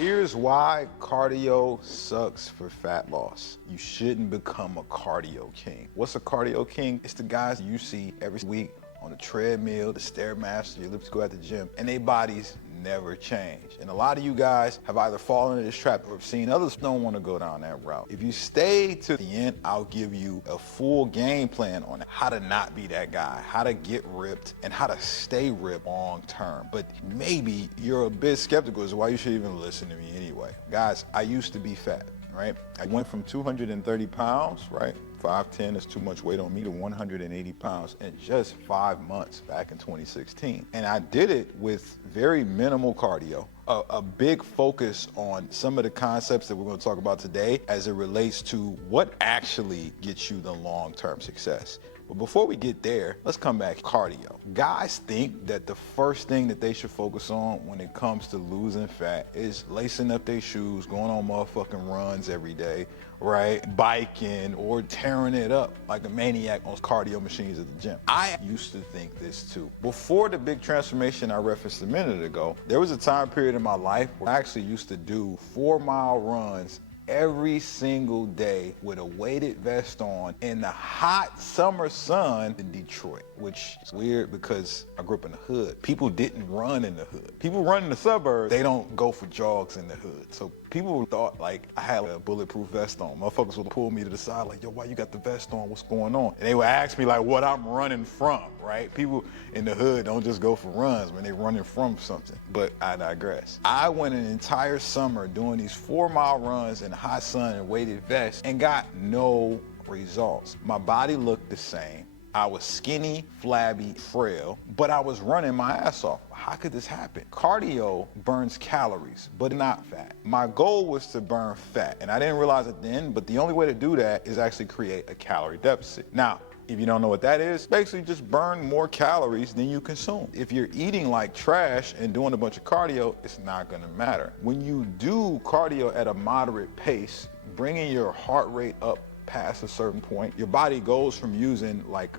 Here's why cardio sucks for fat loss. You shouldn't become a cardio king. What's a cardio king? It's the guys you see every week on the treadmill, the Stairmaster, you lift to go at the gym, and their bodies never change. And a lot of you guys have either fallen into this trap or have seen others don't want to go down that route. If you stay to the end, I'll give you a full game plan on how to not be that guy, how to get ripped, and how to stay ripped long term. But maybe you're a bit skeptical as to why you should even listen to me anyway. Guys, I used to be fat, right? I went from 230 pounds, right? 5'10" is too much weight on me, to 180 pounds in just 5 months back in 2016. And I did it with very minimal cardio, a big focus on some of the concepts that we're going to talk about today as it relates to what actually gets you the long-term success. But before we get there, let's come back to cardio. Guys think that the first thing that they should focus on when it comes to losing fat is lacing up their shoes, going on motherfucking runs every day, right? Biking or tearing it up like a maniac on cardio machines at the gym. I used to think this too. Before the big transformation I referenced a minute ago, there was a time period in my life where I actually used to do 4-mile runs every single day with a weighted vest on in the hot summer sun in Detroit, which is weird because I grew up in the hood. People didn't run in the hood. People run in the suburbs, they don't go for jogs in the hood. So people thought like I had a bulletproof vest on. Motherfuckers would pull me to the side like, yo, why you got the vest on? What's going on? And they would ask me like what I'm running from, right? People in the hood don't just go for runs when they're running from something. But I digress. I went an entire summer doing these 4-mile runs in the hot sun and weighted vests and got no results. My body looked the same. I was skinny, flabby, frail, but I was running my ass off. How could this happen? Cardio burns calories, but not fat. My goal was to burn fat, and I didn't realize it then, but the only way to do that is actually create a calorie deficit. Now, if you don't know what that is, basically just burn more calories than you consume. If you're eating like trash and doing a bunch of cardio, it's not gonna matter. When you do cardio at a moderate pace, bringing your heart rate up past a certain point, your body goes from using like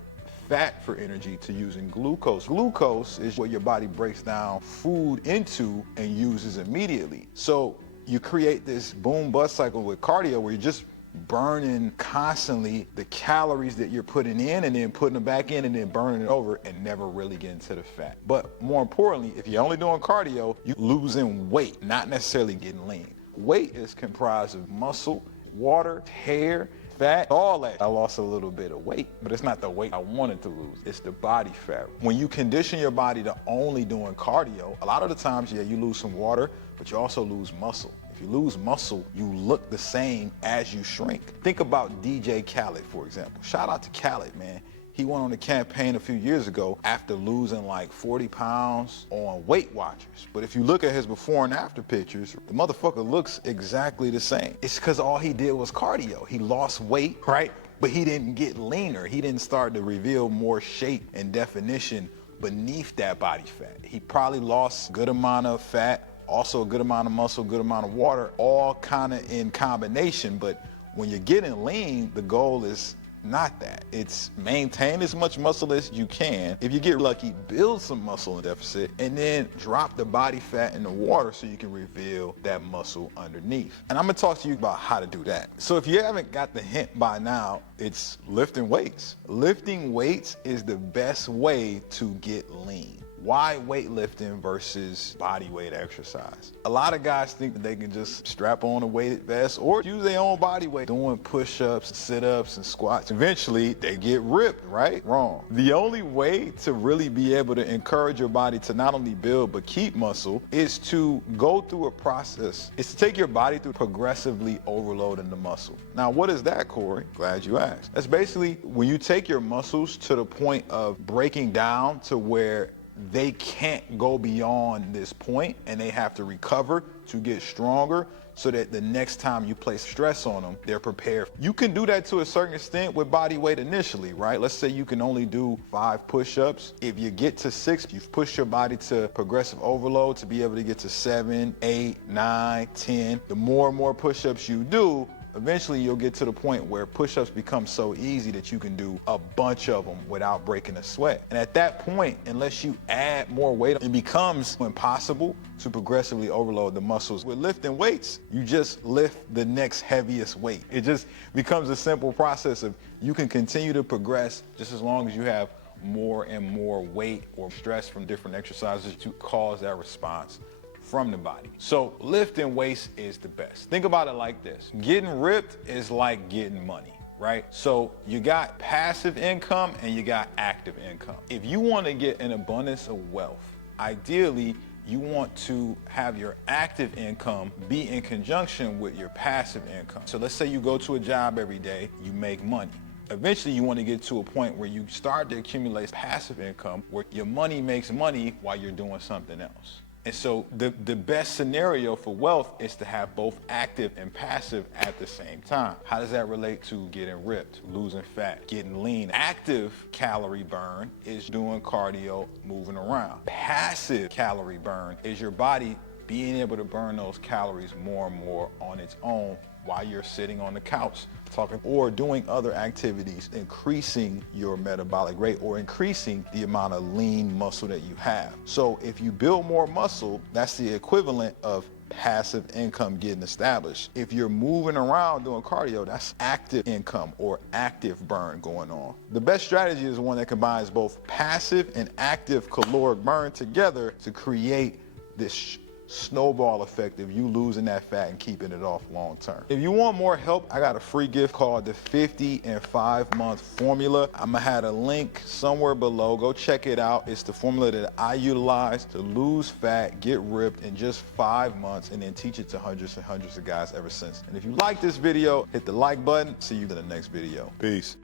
fat for energy to using glucose. Glucose is what your body breaks down food into and uses immediately. So you create this boom bust cycle with cardio where you're just burning constantly the calories that you're putting in and then putting them back in and then burning it over and never really getting to the fat. But more importantly, if you're only doing cardio, you're losing weight, not necessarily getting lean. Weight is comprised of muscle, water, hair, fat, all that. I lost a little bit of weight, but it's not the weight I wanted to lose. It's the body fat. When you condition your body to only doing cardio, a lot of the times, yeah, you lose some water, but you also lose muscle. If you lose muscle, you look the same as you shrink. Think about DJ Khaled, for example. Shout out to Khaled, man. He went on a campaign a few years ago after losing like 40 pounds on Weight Watchers. But if you look at his before and after pictures, the motherfucker looks exactly the same. It's because all he did was cardio. He lost weight, right? But he didn't get leaner. He didn't start to reveal more shape and definition beneath that body fat. He probably lost a good amount of fat, also a good amount of muscle, good amount of water, all kind of in combination. But when you're getting lean, the goal is not that. It's maintain as much muscle as you can. If you get lucky, build some muscle in deficit and then drop the body fat in the water so you can reveal that muscle underneath. And I'm gonna talk to you about how to do that. So if you haven't got the hint by now, it's lifting weights. Lifting weights is the best way to get lean. Why weightlifting versus body weight exercise? A lot of guys think that they can just strap on a weighted vest or use their own body weight doing push-ups, sit-ups, and squats. Eventually, they get ripped, right? Wrong. The only way to really be able to encourage your body to not only build but keep muscle is to go through a process. It's to take your body through progressively overloading the muscle. Now, what is that, Corey? Glad you asked. That's basically when you take your muscles to the point of breaking down to where they can't go beyond this point and they have to recover to get stronger so that the next time you place stress on them, they're prepared. You can do that to a certain extent with body weight initially, right? Let's say you can only do 5 push-ups. If you get to 6, you've pushed your body to progressive overload to be able to get to 7, 8, 9, 10. The more and more push-ups you do, Eventually you'll get to the point where push-ups become so easy that you can do a bunch of them without breaking a sweat. And at that point, unless you add more weight, it becomes impossible to progressively overload the muscles. With lifting weights, you just lift the next heaviest weight. It just becomes a simple process of you can continue to progress just as long as you have more and more weight or stress from different exercises to cause that response from the body. So lifting weights is the best. Think about it like this. Getting ripped is like getting money, right? So you got passive income and you got active income. If you want to get an abundance of wealth, ideally you want to have your active income be in conjunction with your passive income. So let's say you go to a job every day, you make money. Eventually you want to get to a point where you start to accumulate passive income where your money makes money while you're doing something else. And so the best scenario for wealth is to have both active and passive at the same time. How does that relate to getting ripped, losing fat, getting lean? Active calorie burn is doing cardio, moving around. Passive calorie burn is your body being able to burn those calories more and more on its own while you're sitting on the couch talking or doing other activities, increasing your metabolic rate or increasing the amount of lean muscle that you have. So if you build more muscle, that's the equivalent of passive income getting established. If you're moving around doing cardio, that's active income or active burn going on. The best strategy is one that combines both passive and active caloric burn together to create this snowball effect of you losing that fat and keeping it off long term. If you want more help, I got a free gift called the 50 and 5 month formula. I'm gonna have a link somewhere below. Go check it out. It's the formula that I utilize to lose fat, get ripped in just 5 months, and then teach it to hundreds and hundreds of guys ever since. And if you like this video, hit the like button. See you in the next video. Peace.